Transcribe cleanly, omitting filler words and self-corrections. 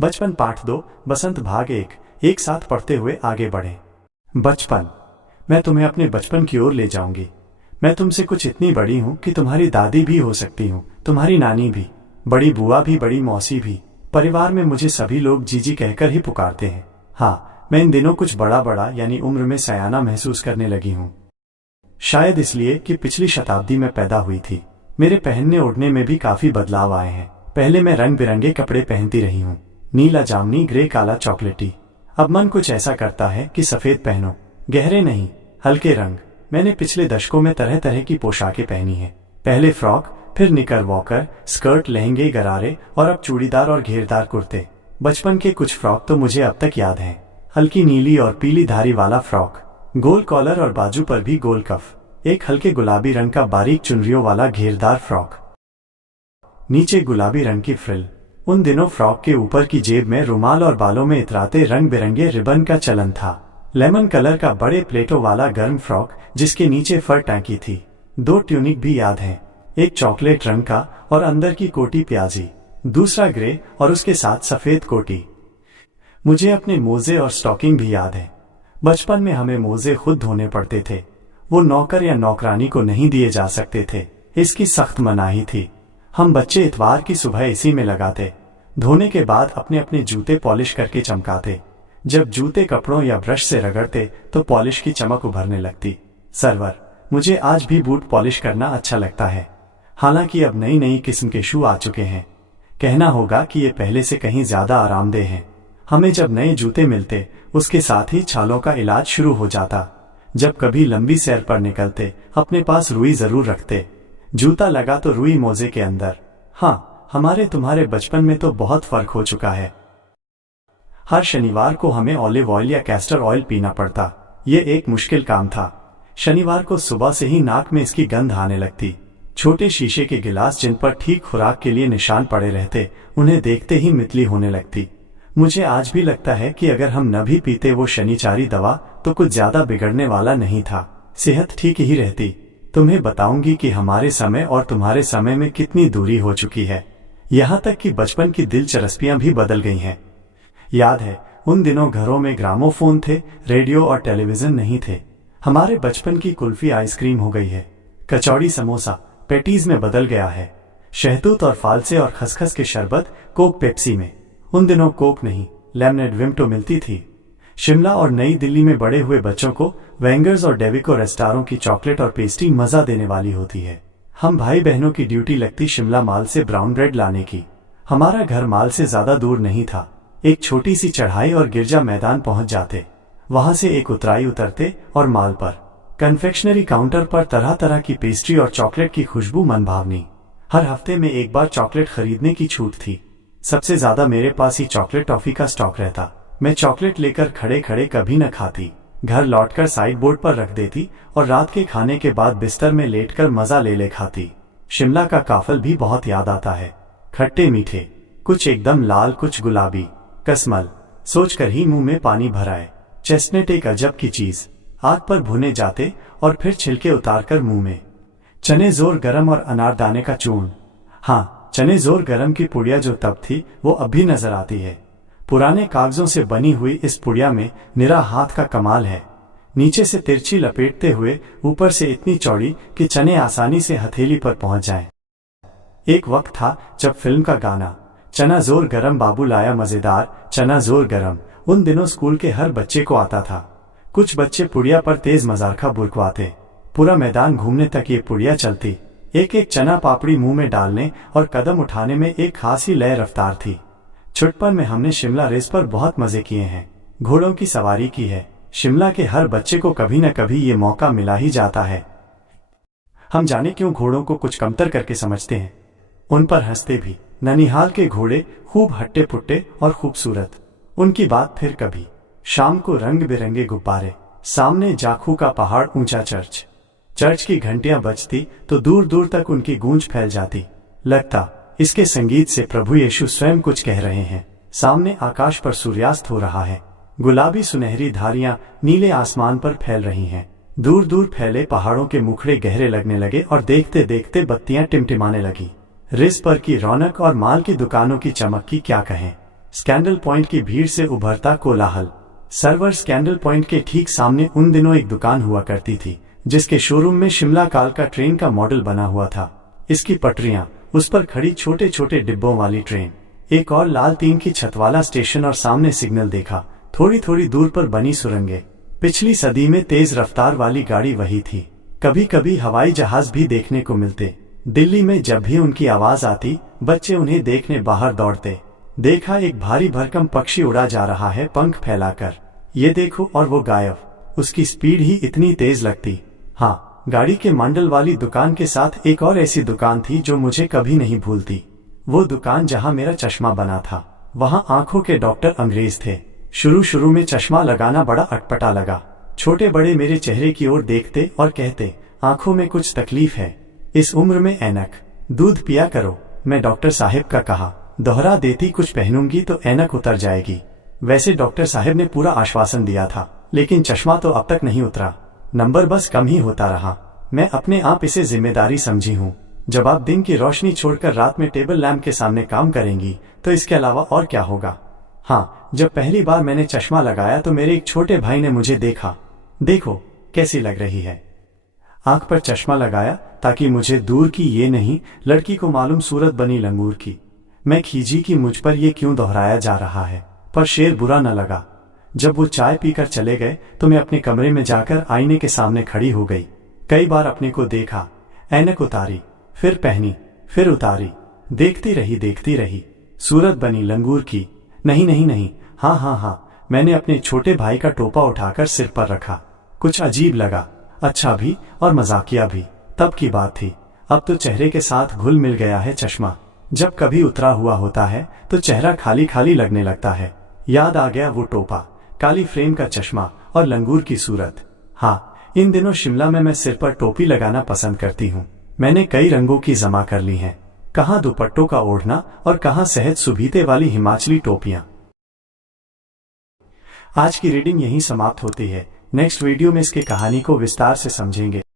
बचपन पाठ 2 बसंत भाग 1 एक साथ पढ़ते हुए आगे बढ़ें। बचपन। मैं तुम्हें अपने बचपन की ओर ले जाऊंगी। मैं तुमसे कुछ इतनी बड़ी हूं कि तुम्हारी दादी भी हो सकती हूं, तुम्हारी नानी भी, बड़ी बुआ भी, बड़ी मौसी भी। परिवार में मुझे सभी लोग जीजी कहकर ही पुकारते हैं। हाँ, मैं इन दिनों कुछ बड़ा बड़ा यानी उम्र में सयाना महसूस करने लगी हूँ। शायद इसलिए कि पिछली शताब्दी में पैदा हुई थी। मेरे पहनने ओढ़ने में भी काफी बदलाव आए हैं। पहले मैं रंग बिरंगे कपड़े पहनती रही हूँ, नीला, जामनी, ग्रे, काला, चॉकलेटी। अब मन कुछ ऐसा करता है कि सफेद पहनो, गहरे नहीं, हल्के रंग। मैंने पिछले दशकों में तरह तरह की पोशाकें पहनी हैं। पहले फ्रॉक, फिर निकर वॉकर, स्कर्ट, लहंगे, गरारे और अब चूड़ीदार और घेरदार कुर्ते। बचपन के कुछ फ्रॉक तो मुझे अब तक याद हैं। हल्की नीली और पीली धारी वाला फ्रॉक, गोल कॉलर और बाजू पर भी गोल कफ, एक हल्के गुलाबी रंग का बारीक चुनरियों वाला घेरदार फ्रॉक, नीचे गुलाबी रंग की फ्रिल। उन दिनों फ्रॉक के ऊपर की जेब में रुमाल और बालों में इतराते रंग बिरंगे रिबन का चलन था। लेमन कलर का बड़े प्लेटों वाला गर्म फ्रॉक जिसके नीचे फर टांकी थी। 2 ट्यूनिक भी याद हैं, एक चॉकलेट रंग का और अंदर की कोटी प्याजी, दूसरा ग्रे और उसके साथ सफेद कोटी। मुझे अपने मोजे और स्टॉकिंग भी याद है। बचपन में हमें मोजे खुद धोने पड़ते थे, वो नौकर या नौकरानी को नहीं दिए जा सकते थे, इसकी सख्त मनाही थी। हम बच्चे इतवार की सुबह इसी में लगाते, धोने के बाद अपने अपने जूते पॉलिश करके चमकाते। जब जूते कपड़ों या ब्रश से रगड़ते तो पॉलिश की चमक उभरने लगती। सरवर, मुझे आज भी बूट पॉलिश करना अच्छा लगता है। हालांकि अब नई नई किस्म के शू आ चुके हैं। कहना होगा कि ये पहले से कहीं ज्यादा आरामदेह हैं। हमें जब नए जूते मिलते उसके साथ ही छालों का इलाज शुरू हो जाता। जब कभी लंबी सैर पर निकलते अपने पास रुई जरूर रखते। जूता लगा तो रुई मोजे के अंदर। हाँ, हमारे तुम्हारे बचपन में तो बहुत फर्क हो चुका है। हर शनिवार को हमें ऑलिव ऑयल या कैस्टर ऑयल पीना पड़ता। ये एक मुश्किल काम था। शनिवार को सुबह से ही नाक में इसकी गंध आने लगती। छोटे शीशे के गिलास जिन पर ठीक खुराक के लिए निशान पड़े रहते, उन्हें देखते ही मितली होने लगती। मुझे आज भी लगता है कि अगर हम न भी पीते वो शनिचारी दवा तो कुछ ज्यादा बिगड़ने वाला नहीं था, सेहत ठीक ही रहती। तुम्हें बताऊंगी कि हमारे समय और तुम्हारे समय में कितनी दूरी हो चुकी है। यहाँ तक कि बचपन की दिलचस्पियां भी बदल गई हैं। याद है, उन दिनों घरों में ग्रामोफोन थे, रेडियो और टेलीविजन नहीं थे। हमारे बचपन की कुल्फी आइसक्रीम हो गई है, कचौड़ी समोसा पेटीज में बदल गया है। शहतूत और फालसे और खसखस के शरबत कोक पेप्सी में। उन दिनों कोक नहीं, लेमनेड विम्टो मिलती थी। शिमला और नई दिल्ली में बड़े हुए बच्चों को वेंगर्स और डेविको रेस्टारों की चॉकलेट और पेस्ट्री मजा देने वाली होती है। हम भाई बहनों की ड्यूटी लगती शिमला माल से ब्राउन ब्रेड लाने की। हमारा घर माल से ज्यादा दूर नहीं था, एक छोटी सी चढ़ाई और गिरजा मैदान पहुंच जाते। वहां से एक उतराई उतरते और माल पर कन्फेक्शनरी काउंटर पर तरह तरह की पेस्ट्री और चॉकलेट की खुशबू मनभावनी। हर हफ्ते में एक बार चॉकलेट खरीदने की छूट थी। सबसे ज्यादा मेरे पास ही चॉकलेट टॉफी का स्टॉक रहता। मैं चॉकलेट लेकर खड़े खड़े कभी न खाती, घर लौटकर साइड बोर्ड पर रख देती और रात के खाने के बाद बिस्तर में लेटकर मजा ले खाती। शिमला का काफल भी बहुत याद आता है। खट्टे मीठे, कुछ एकदम लाल, कुछ गुलाबी। कसमल, सोचकर ही मुंह में पानी भर आए। चेस्टनट एक अजब की चीज, आग पर भुने जाते और फिर छिलके उतारकर मुंह में। चने जोर गरम और अनारदाने का चूर्ण। हाँ, चने जोर गरम की पुड़िया जो तब थी वो अब भी नजर आती है। पुराने कागजों से बनी हुई इस पुड़िया में निरा हाथ का कमाल है। नीचे से तिरछी लपेटते हुए ऊपर से इतनी चौड़ी कि चने आसानी से हथेली पर पहुंच जाएं। एक वक्त था जब फिल्म का गाना चना जोर गरम बाबू लाया मजेदार चना जोर गरम उन दिनों स्कूल के हर बच्चे को आता था। कुछ बच्चे पुड़िया पर तेज मजारखा बुरकवाते। पूरा मैदान घूमने तक ये पुड़िया चलती। एक एक चना पापड़ी मुंह में डालने और कदम उठाने में एक खास ही लय रफ्तार थी। छुटपन में हमने शिमला रेस पर बहुत मजे किए हैं, घोड़ों की सवारी की है। शिमला के हर बच्चे को कभी न कभी ये मौका मिला ही जाता है। हम जाने क्यों घोड़ों को कुछ कमतर करके समझते हैं, उन पर हंसते भी। ननिहाल के घोड़े खूब हट्टे पुट्टे और खूबसूरत, उनकी बात फिर कभी। शाम को रंग बिरंगे गुब्बारे, सामने जाखू का पहाड़, ऊंचा चर्च। चर्च की घंटियां बजती तो दूर दूर तक उनकी गूंज फैल जाती। लगता इसके संगीत से प्रभु यीशु स्वयं कुछ कह रहे हैं। सामने आकाश पर सूर्यास्त हो रहा है, गुलाबी सुनहरी धारियां नीले आसमान पर फैल रही हैं। दूर दूर फैले पहाड़ों के मुखड़े गहरे लगने लगे और देखते देखते बत्तियां टिमटिमाने लगी। रेस पर की रौनक और माल की दुकानों की चमक की क्या कहें। स्कैंडल पॉइंट की भीड़ से उभरता कोलाहल। सर्वर स्कैंडल पॉइंट के ठीक सामने उन दिनों एक दुकान हुआ करती थी जिसके शोरूम में शिमला कालका ट्रेन का मॉडल बना हुआ था। इसकी पटरियां, उस पर खड़ी छोटे छोटे डिब्बों वाली ट्रेन, एक और लाल टीन की छत वाला स्टेशन और सामने सिग्नल देखा। थोड़ी थोड़ी दूर पर बनी सुरंगें। पिछली सदी में तेज रफ्तार वाली गाड़ी वही थी। कभी कभी हवाई जहाज भी देखने को मिलते। दिल्ली में जब भी उनकी आवाज आती, बच्चे उन्हें देखने बाहर दौड़ते। देखा एक भारी भरकम पक्षी उड़ा जा रहा है पंख फैलाकर। ये देखो, और वो गायब। उसकी स्पीड ही इतनी तेज लगती। हाँ, गाड़ी के मंडल वाली दुकान के साथ एक और ऐसी दुकान थी जो मुझे कभी नहीं भूलती। वो दुकान जहाँ मेरा चश्मा बना था। वहाँ आंखों के डॉक्टर अंग्रेज थे। शुरू में चश्मा लगाना बड़ा अटपटा लगा। छोटे बड़े मेरे चेहरे की ओर देखते और कहते, आंखों में कुछ तकलीफ है, इस उम्र में ऐनक, दूध पिया करो। मैं डॉक्टर साहब का कहा दोहरा देती, कुछ पहनूंगी तो ऐनक उतर जाएगी। वैसे डॉक्टर साहब ने पूरा आश्वासन दिया था, लेकिन चश्मा तो अब तक नहीं उतरा। नंबर बस कम ही होता रहा। मैं अपने आप इसे जिम्मेदारी समझी हूँ। जब आप दिन की रोशनी छोड़कर रात में टेबल लैंप के सामने काम करेंगी तो इसके अलावा और क्या होगा। हाँ, जब पहली बार मैंने चश्मा लगाया तो मेरे एक छोटे भाई ने मुझे देखा। देखो कैसी लग रही है। आंख पर चश्मा लगाया ताकि मुझे दूर की ये नहीं, लड़की को मालूम सूरत बनी लंगूर की। मैं खींची कि मुझ पर ये क्यों दोहराया जा रहा है, पर शेर बुरा न लगा। जब वो चाय पीकर चले गए तो मैं अपने कमरे में जाकर आईने के सामने खड़ी हो गई। कई बार अपने को देखा, ऐनक उतारी, फिर पहनी, फिर उतारी, देखती रही। सूरत बनी लंगूर की। नहीं, हाँ, मैंने अपने छोटे भाई का टोपा उठाकर सिर पर रखा। कुछ अजीब लगा, अच्छा भी और मजाकिया भी। तब की बात थी। अब तो चेहरे के साथ घुल मिल गया है चश्मा। जब कभी उतरा हुआ होता है तो चेहरा खाली खाली लगने लगता है। याद आ गया वो टोपा, काली फ्रेम का चश्मा और लंगूर की सूरत। हाँ, इन दिनों शिमला में मैं सिर पर टोपी लगाना पसंद करती हूँ। मैंने कई रंगों की जमा कर ली हैं। कहाँ दुपट्टों का ओढ़ना और कहाँ सहज सुभीते वाली हिमाचली टोपियां। आज की रीडिंग यहीं समाप्त होती है। नेक्स्ट वीडियो में इसकी कहानी को विस्तार से समझेंगे।